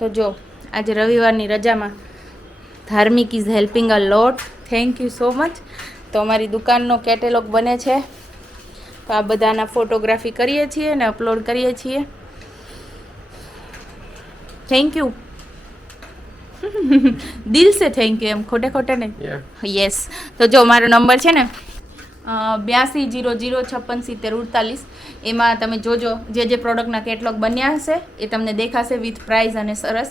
તો જો આજે રવિવારની રજામાં ધાર્મિક is helping a lot. Thank you so much. તો અમારી દુકાનનો કેટેલોગ બને છે, તો આ બધાના ફોટોગ્રાફી કરીએ છીએ અને અપલોડ કરીએ છીએ. Thank you. દિલ સે થેન્ક યુ, એમ ખોટે ખોટે નહીં. યસ. તો જો મારો નંબર છે ને 8200567048. એમાં તમે જોજો જે પ્રોડક્ટના કેટલોગ બન્યા હશે એ તમને દેખાશે વિથ પ્રાઇઝ અને સરસ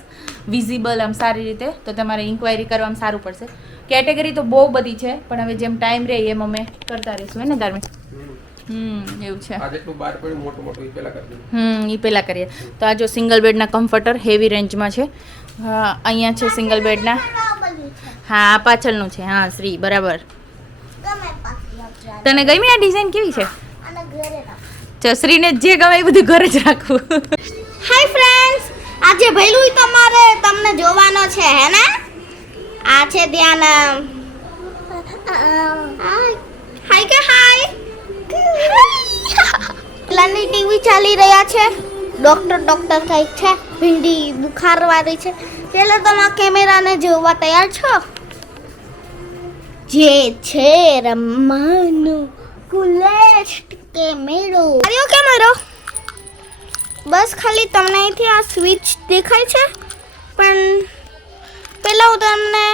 વિઝિબલ આમ સારી રીતે. તો તમારે ઇન્ક્વાયરી કરવામાં સારું પડશે. કેટેગરી તો બહુ બધી છે, પણ હવે જેમ ટાઈમ રહે એમ અમે કરતા રહીશું. હે ને ધાર્મિક? એવું છે. એ પહેલાં કરીએ. તો આ જો સિંગલ બેડના કમ્ફર્ટર હેવી રેન્જમાં છે. અહીંયા છે સિંગલ બેડના. હા, આ પાછળનું છે. હા શ્રી, બરાબર. તને ગમી આ ડિઝાઇન? કેવી છે? શ્રીને જે ગમે એ બધું ઘરે જ રાખવું. હાય ફ્રેન્ડ્સ, આજે ભઈલું તમારે તમને જોવાનો છે, હે ને? આ છે ધ્યાન. હાય કે હાય. લાની ટીવી ચાલી રહ્યા છે. ડોક્ટર કઈક છે. ભીંડી બુખાર વાળી છે. એટલે તમે કેમેરાને જોવા તૈયાર છો? જે છે રમવાનું કુલેસ્ટ કેમેરો. આર્યો કેમેરો. બસ ખાલી તમને અહીંથી આ સ્વિચ દેખાય છે, પણ પહેલા હું તમને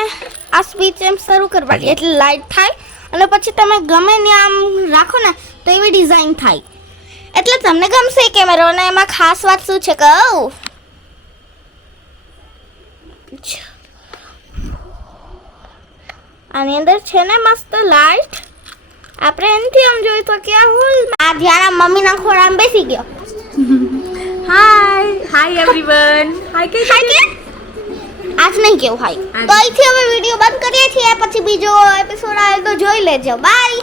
આ સ્વિચ એમ શરૂ કરવાની એટલે લાઈટ થાય, અને પછી તમે ગમે ને આમ રાખો ને તો એવી ડિઝાઇન થાય. એટલે તમને ગમશે કેમેરો. અને એમાં ખાસ વાત શું છે કહું? આની અંદર છે ને મસ્ત લાઈટ. આપણે એનથી આમ જોઈ તો કે હોલ આ ધ્યાન મમ્મીના ખોળામાં બેસી ગયો. Hi everyone. હાય કે આજ નહીં કેવું હાય. તો અહીંથી હવે વિડીયો બંધ કરીએ છીએ. પછી બીજો એપિસોડ આવે તો જોઈ લેજો. બાય.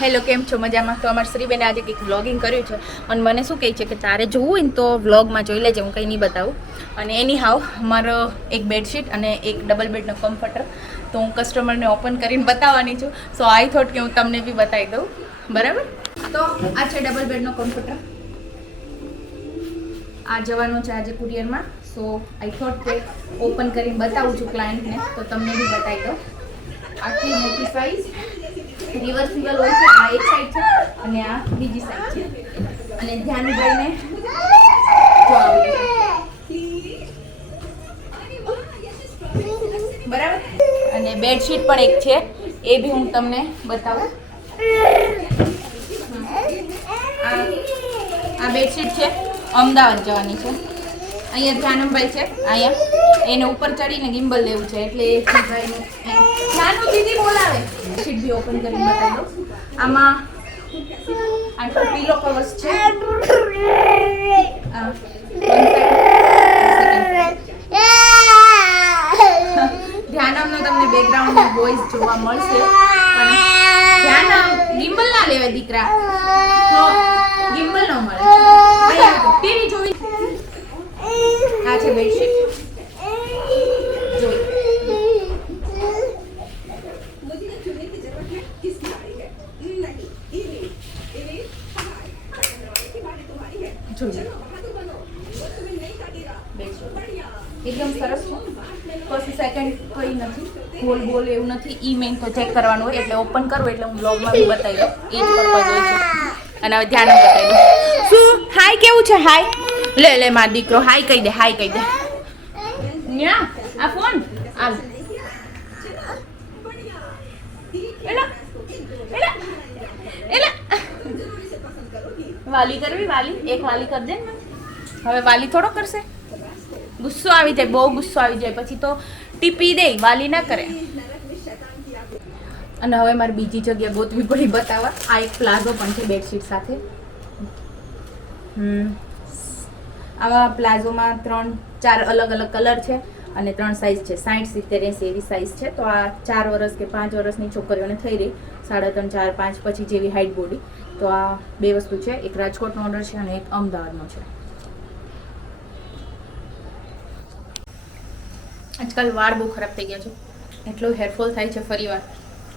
હેલો, કેમ છો? મજામાં? તો અમારા શ્રીબેને આજે કંઈક વ્લોગિંગ કર્યું છે, અને મને શું કહે છે કે તારે જોવું હોય ને તો વ્લોગમાં જોઈ લેજે, હું કંઈ નહીં બતાવું. અને એની હાવ મારો એક બેડશીટ અને એક ડબલ બેડનો કમ્ફર્ટર તો હું કસ્ટમરને ઓપન કરીને બતાવવાની છું. સો આઈ થોટ કે હું તમને બી બતાવી દઉં. બરાબર? તો આ છે ડબલ બેડનો કમ્ફર્ટર. આ જવાનું છે આજે કુરિયરમાં. સો આઈ થોટ કે ઓપન કરીને બતાવું છું ક્લાયન્ટને, તો તમને બી બતાવી દઉં. આટલી મોટી સાઇઝ રિવર્સિબલ હોય છે. આ એક સાઈડ છે અને આ બીજી સાઈડ છે. અને ધ્યાનભાઈને જો આવી બરાબર. અને બેડશીટ પણ એક છે, એ બી હું તમને બતાવું. આ બેડશીટ છે, અમદાવાદ જવાની છે. અહીંયા ધ્યાનમભાઈ છે, અહીંયા એને ઉપર ચડીને ગિમ્બલ લેવું છે, એટલે એ ભાઈનું નાનું દીદી બોલાવે. બેડશીટ બી ઓપન કરીને બતાવી દઉં. આમાં આટલો પીલો કવર્સ છે. ધ્યાનમનો તમને બેકગ્રાઉન્ડમાં વોઇસ જોવા મળશે, પણ ધ્યાનમ ગિમ્બલ ના લેવાય દીકરા, તો ગિમ્બલ ન મળે. ટીવી જોવી. આ છે બેડશીટ. એકદમ સરસ છે. પછી સેકન્ડ કઈ નથી, બોલ એવું નથી. ઈ મેઇન તો ચેક કરવાનું હોય, એટલે ઓપન કરવું એટલે હું બ્લોગમાં બી બતાવી દઉં. એ જ પર્પઝ હોય છે. અને હવે ધ્યાન બતાવી દઉં. શું હાય કેવું છે? હાય લે મારો દીકરો હાય કહી દે. હાય કહી દે. આ ફોન આ વાલી કરવી. વાલી એક વાલી કરી દે ને. હવે વાલી થોડો કરશે. ગુસ્સો આવી જાય, બહુ ગુસ્સો આવી જાય, પછી તો ટીપી દે. વાલી ના કરે. અને હવે મારે બીજી જગ્યા ગોતવી પડી બતાવવા. આ એક પ્લાઝો પણ છે બેડશીટ સાથે. આવા પ્લાઝોમાં 3-4 અલગ અલગ કલર છે અને 3 સાઇઝ છે. 60, 70, 80 એવી સાઇઝ છે. તો આ 4 વર્ષ કે 5 વર્ષની છોકરીઓને થઈ રહી, 3.5, 4, 5 પછી જેવી હાઈટ બોડી. તો આ બે વસ્તુ છે. એક રાજકોટનો ઓર્ડર છે અને એક અમદાવાદનો છે. આજકાલ વાળ બહુ ખરાબ થઈ ગયા છે, એટલો હેરફોલ થાય છે. ફરી વાર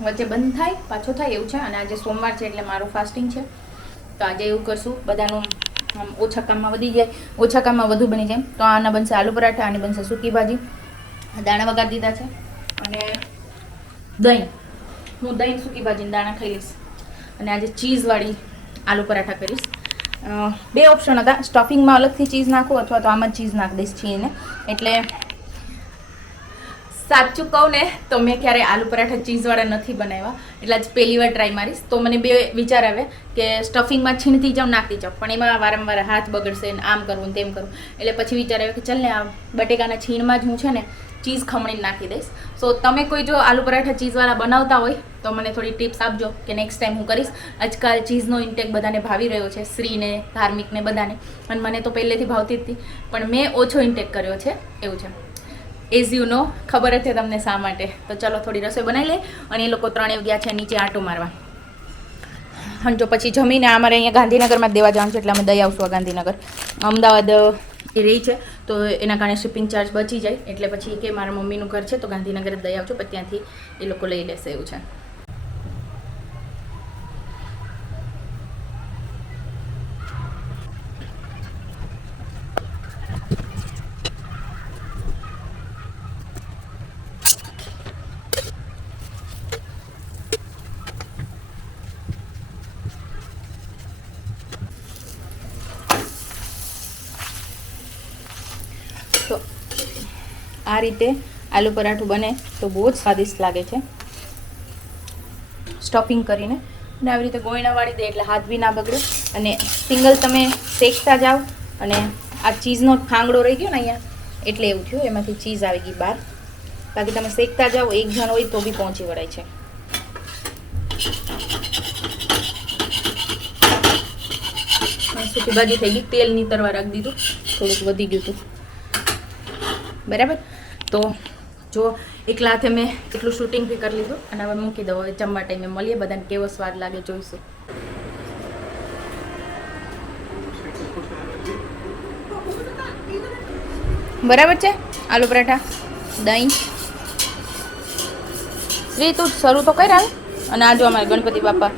વચ્ચે બંધ થાય પાછો થાય એવું છે. અને આજે સોમવાર છે એટલે મારું ફાસ્ટિંગ છે, તો આજે એવું કરશું. બધાનું આમ ઓછા કામમાં વધી જાય, ઓછા કામમાં વધુ બની જાય. તો આના બનશે આલુ પરાઠા, આની બનશે સૂકી ભાજી. દાણા વઘાર દીધા છે અને દહીં. હું દહીં સૂકી ભાજીને દાણા ખાઈ લઈશ. અને આજે ચીઝવાળી આલુ પરાઠા કરીશ. 2 ઓપ્શન હતા, સ્ટફિંગમાં અલગથી ચીઝ નાખું અથવા તો આમાં ચીઝ નાખી દઈશ છીણીને. એટલે સાચું કહું ને તો મેં ક્યારેય આલુ પરાઠા ચીઝવાળા નથી બનાવ્યા, એટલે આજ પહેલી વાર ટ્રાય મારીશ. તો મને 2 વિચાર આવ્યા કે સ્ટફિંગમાં છીણતી જાઉં, નાખતી જાઉં, પણ એમાં વારંવાર હાથ બગડશે ને આમ કરવું ને તેમ કરવું. એટલે પછી વિચાર આવ્યો કે ચાલ ને આ બટેકાના છીણમાં જ હું છે ને ચીઝ ખમણીને નાખી દઈશ. સો તમે કોઈ જો આલુ પરાઠા ચીઝવાળા બનાવતા હોય તો મને થોડી ટિપ્સ આપજો કે નેક્સ્ટ ટાઈમ હું કરીશ. આજકાલ ચીઝનો ઇન્ટેક બધાને ભાવી રહ્યો છે, શ્રીને, ધાર્મિકને, બધાને. અને મને તો પહેલેથી ભાવતી જ હતી, પણ મેં ઓછો ઇન્ટેક કર્યો છે, એવું છે. એઝ યુ નો, ખબર જ છે તમને શા માટે. તો ચલો થોડી રસોઈ બનાવી લે. અને એ લોકો 3 ગયા છે નીચે આંટો મારવા. અને જો પછી જમીને અમારે અહીંયા ગાંધીનગરમાં જ દેવા જવાનું છે, એટલે અમે દઈ આવશું. ગાંધીનગર અમદાવાદ એ રહી છે તો એના કારણે શિપિંગ ચાર્જ બચી જાય, એટલે પછી કે મારા મમ્મીનું ઘર છે તો ગાંધીનગર જ દઈ આવજો, પછી ત્યાંથી એ લોકો લઈ લેશે, એવું છે. તો આ રીતે આલુ પરાઠું બને તો બહુ જ સ્વાદિષ્ટ લાગે છે, સ્ટફિંગ કરીને. અને આવી રીતે ગોયણા વાળી દે એટલે હાથ બી ના બગડે. અને સિંગલ તમે શેકતા જાઓ, અને આ ચીઝનો ખાંગડો રહી ગયો ને અહીંયા, એટલે એવું થયું, એમાંથી ચીઝ આવી ગઈ બહાર. બાકી તમે શેકતા જાઓ, એક જણ હોય તો બી પહોંચી વળાય છે. સૂકી ભાજી થઈ ગઈ, તેલ નીતરવા રાખી દીધું, થોડુંક વધી ગયું હતું, બરાબર. તો જો એકલા હાથે મેં એટલું શૂટિંગ બી કરી લીધું, અને હવે મૂકી દઉં. હવે જમવા ટાઈમે મળીએ, બધાને કેવો સ્વાદ લાગે જોઈશું. બરાબર છે આલુ પરાઠા, દહીં. શ્રી તું શરૂ તો કર્યા. અને આ જો અમારા ગણપતિ બાપા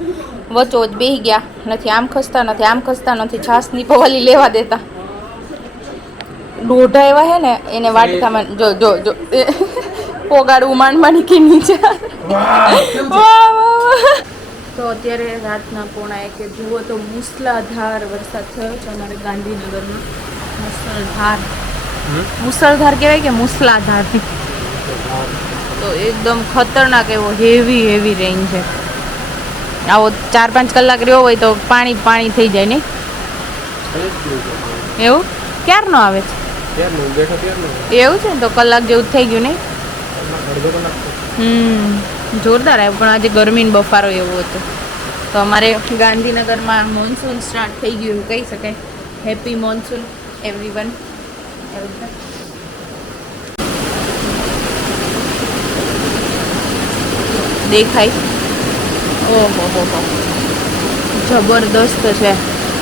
વચોવચ બેસી ગયા, નથી આમ ખસતા, નથી આમ ખસતા, નથી છાસની પવાલી લેવા દેતા. દોઢા એવા હે ને એને વાટકામાં જો જો જો પોગાડવું માંડવાની કે નીચે. તો અત્યારે રાતના 1:45 જુઓ તો મુસળાધાર વરસાદ થયો છે અમારે ગાંધીનગરમાં. મુસળધાર કહેવાય કે મુસળાધાર? તો એકદમ ખતરનાક એવો હેવી રેઇન છે. આવો 4-5 કલાક રહ્યો હોય તો પાણી પાણી થઈ જાય નહીં? એવું ક્યારનો આવે છે? એવું છે તો કલાક જેવું થઈ ગયું નહીં? જોરદાર આવ્યું, પણ આજે ગરમીનો બફારો એવો હતો. તો અમારે ગાંધીનગરમાં મોન્સૂન સ્ટાર્ટ થઈ ગયું એવું કહી શકાય. Happy monsoon everyone. દેખાય? ઓહો હો હો, જબરદસ્ત છે.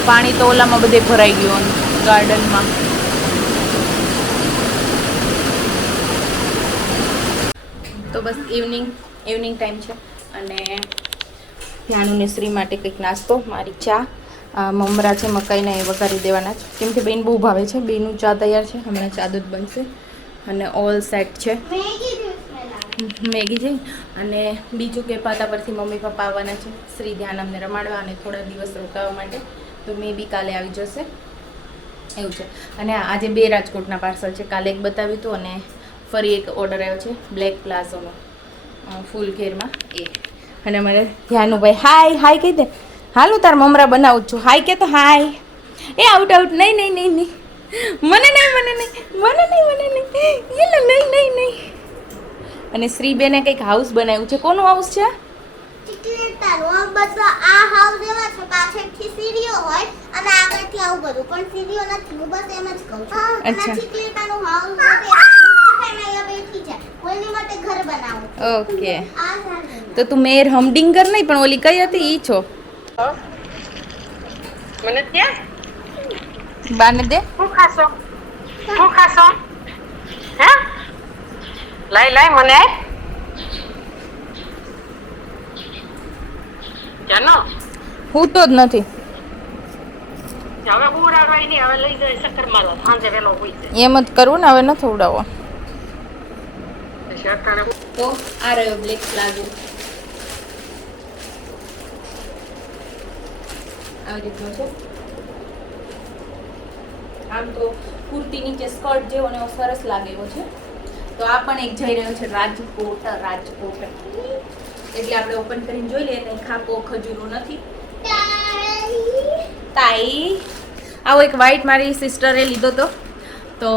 પાણી તો ઓલામાં બધે ભરાઈ ગયું, ગાર્ડનમાં. તો બસ ઇવનિંગ ટાઈમ છે, અને ધ્યાનુને શ્રી માટે કંઈક નાસ્તો, મારી ચા, મમરા છે મકાઈના, એ વઘારી દેવાના છે, કેમ કે બેન બહુ ભાવે છે. બેનનું ચા તૈયાર છે, હમણાં ચા દૂધ બનશે. અને ઓલ સેટ છે, મેગી છે. અને બીજું કે પાતા પરથી મમ્મી પપ્પા આવવાના છે, શ્રી ધ્યાન અમને રમાડવા અને થોડા દિવસ રોકાવા માટે. તો મે બી કાલે આવી જશે, એવું છે. અને આજે 2 રાજકોટના પાર્સલ છે, કાલે એક બતાવ્યું હતું, અને ફરી એક ઓર્ડર આવ્યો છે બ્લેક પ્લાઝોનો ફૂલ ઘેરમાં એ. અને અમારે ધ્યાનુભાઈ હાય કહી દે. હાલું તાર મમરા બનાવું છું, હાય કે તો હાય. એ આઉટ નહીં, મને નહીં. અને શ્રીબેને કંઈક હાઉસ બનાવ્યું છે. કોનું હાઉસ છે? આ હાઉસ એવા છે, પાછળથી સીડીઓ હોય અને આગળથી આવું બધું, પણ સીડીઓ નથી. હું બસ એમ જ કહું છું. અચ્છા, ચીકલેટાનું હાઉસ બેઠી છે, કોઈની માટે ઘર બનાવું. ઓકે. તો તું મેર હમડિંગર નહીં, પણ ઓલી કઈ હતી ઈ છો? મને ત્યાં બાને દે. શું ખાશો હે? લાય મને જાનો હું તો જ નથી. હવે ઉડાડવાય નહીં, હવે લઈ જાય ચક્કર મારવા, સાંજે વહેલો હોય છે. એમ જ કરવું ને, હવે નથી ઉડાવવો. પછી અટાણે તો આ રહ્યો બ્લેક પ્લાઝો. આવી રીતનો છે. આમ તો કુર્તી નીચે સ્કર્ટ જેવો ને એવો સરસ લાગે એવો છે. તો આ પણ એક જઈ રહ્યો છે રાજકોટ. એટલે આપણે ઓપન કરીને જોઈ લઈએ. કંઈ ખાપો ખજૂરો નથી. તાઈ આવો એક વ્હાઈટ મારી સિસ્ટરે લીધો હતો, તો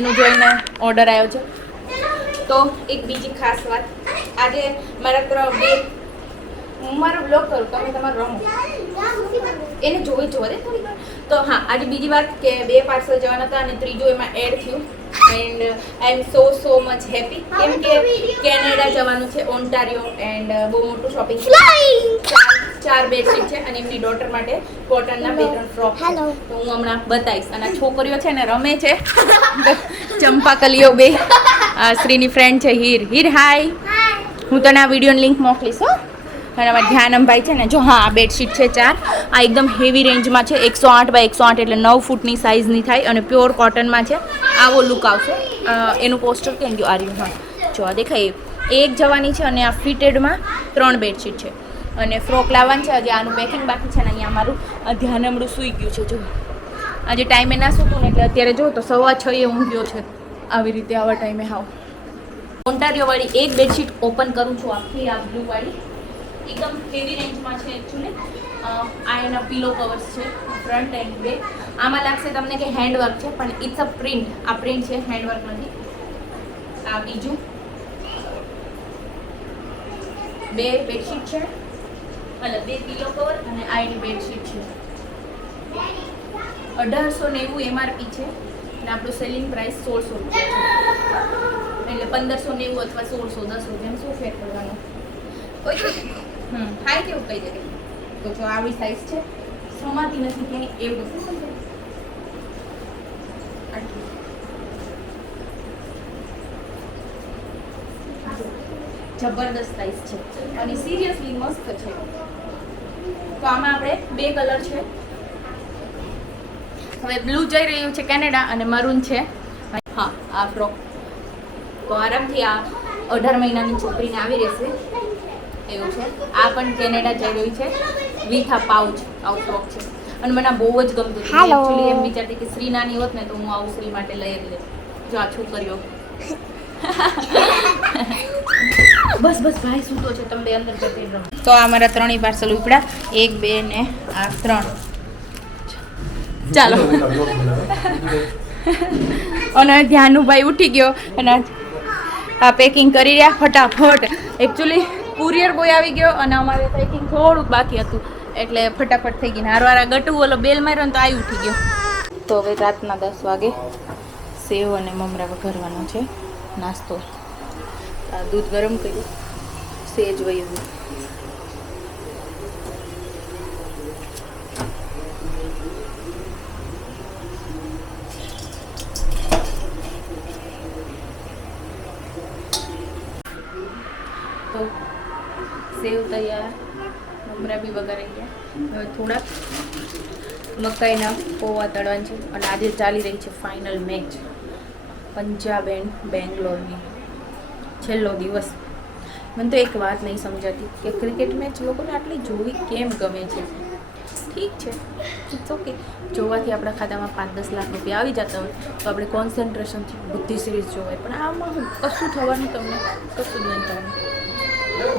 એનું જોઈને ઓર્ડર આવ્યો છે. તો એક બીજી ખાસ વાત, આજે મારા હું મારો બ્લોગ કરું, તમે તમારો રમો, એને જોવે દે થોડી વાર. તો હા, આજે બીજી વાત કે 2 પાર્સલ જવાના હતા અને ત્રીજું એમાં એડ થયું. And I am so much happy, કેમ કે કેનેડા જવાનું છે, ઓન્ટારિયો. એન્ડ બહુ મોટું શોપિંગ છે. 4 બેડશીટ છે અને એમની ડોટર માટે કોટનના 2-3 ફ્રોક છે. તો હું હમણાં બતાવીશ. અને આ છોકરીઓ છે ને રમે છે ચંપાકલીઓ બે. આ શ્રીની ફ્રેન્ડ છે હીર. હાય, હું તને આ વિડીયોની લિંક મોકલીશ હો. અને અમારા ધ્યાનમભાઈ છે ને, જો હા, આ બેડશીટ છે 4. આ એકદમ હેવી રેન્જમાં છે, 108 બાય 108 એટલે 9 ફૂટની સાઇઝની થાય અને પ્યોર કોટનમાં છે. આવો લુક આવશે. એનું પોસ્ટર કેમ ગયું? આર્યું. હા, જો આ દેખાય. એક જવાની છે અને આ ફિટેડમાં 3 બેડશીટ છે અને ફ્રોક લાવવાની છે. હજી આનું પેકિંગ બાકી છે ને. અહીંયા અમારું ધ્યાનમડું સૂઈ ગયું છે. જો આજે ટાઈમે ના સૂતું ને એટલે અત્યારે જો તો 6:15 ઊંઘ્યો છે. આવી રીતે આવા ટાઈમે હાવ. ઓન્ટારિયો વાળી એક બેડશીટ ઓપન કરું છું, આખી આ બ્લુ વાળી. એકદમ હેવી રેન્જમાં છે એકચ્યુઅલી. આ એના પિલો કવર્સ છે, ફ્રન્ટ એન્ડ બેક. આમાં લાગશે તમને કે હેન્ડવર્ક છે, પણ ઇટ્સ અ પ્રિન્ટ. આ પ્રિન્ટ છે, હેન્ડવર્ક નથી. આ બીજું 2 બેડશીટ છે, મતલબ 2 પિલો કવર અને આ એની બેડશીટ છે. 1890 MRP છે અને આપણું સેલિંગ પ્રાઇસ 1600 રૂપિયા છે. એટલે 1590 અથવા 1610 જેમ શું ફેર કરવાનો. હાઈ કેવું કહી દે. તો જો આવી સાઈઝ છે, સમાતી નથી ક્યાંય એવું હશે. જબરદસ્ત સાઈઝ છે અને સિરિયસલી મસ્ત છે. તો આમાં આપણે 2 કલર છે. હવે બ્લુ જઈ રહ્યું છે કેનેડા અને મરૂન છે. હા, આ ફ્રોક તો આરામથી આ 18 મહિનાની છોકરીને આવી રહેશે એવું છે. આ પણ કેનેડા જઈ રહ્યું છે વિથ આ પાઉચ. આવું ફ્રોક છે અને મને બહુ જ ગમતું હતું. એકચ્યુઅલી એમ વિચારતી કે શ્રી નાની હોત ને તો હું આવું શ્રી માટે લઈ જ લે. જો આ છોકરીઓ બસ ભાઈ સૂતો છે, તમે બે અંદર જતી રહો. તો આ મારા 3 પાર્સલ ઉપડ્યા, 1 2 ને આ 3. ચાલો. અને ધ્યાનુભાઈ ઉઠી ગયો અને આ પેકિંગ કરી રહ્યા ફટાફટ. એકચ્યુઅલી કુરિયર બોય આવી ગયો અને અમારે પેકિંગ થોડુંક બાકી હતું એટલે ફટાફટ થઈ ગઈ. હારવાર ગટુ ઓલો બેલ માર્યો ને તો આવી ઉઠી ગયો. તો હવે રાતના 10 વાગે સેવ અને મમરા વઘારવાનો છે નાસ્તો. આ દૂધ ગરમ કર્યું, સેજ વયું. તો સેવ તૈયાર, મમરા બી વઘારાઈ ગયા. હવે થોડાક મકાઈના પૌવા તળવાનું છે. અને આજે ચાલી રહી છે ફાઇનલ મેચ પંજાબ એન્ડ બેંગ્લોરની. છેલ્લો દિવસ. મને તો એક વાત નહીં સમજાતી કે ક્રિકેટ મેચ લોકોને આટલી જોવી કેમ ગમે છે. ઠીક છે, ઇટ્સ ઓકે, જોવાથી આપણા ખાતામાં 5-10 લાખ રૂપિયા આવી જતા હોય તો આપણે કોન્સન્ટ્રેશનથી બધી સિરીઝ જોવાય. પણ આમાં કશું થવાનું તમને કશું જ નહીં થવાનું.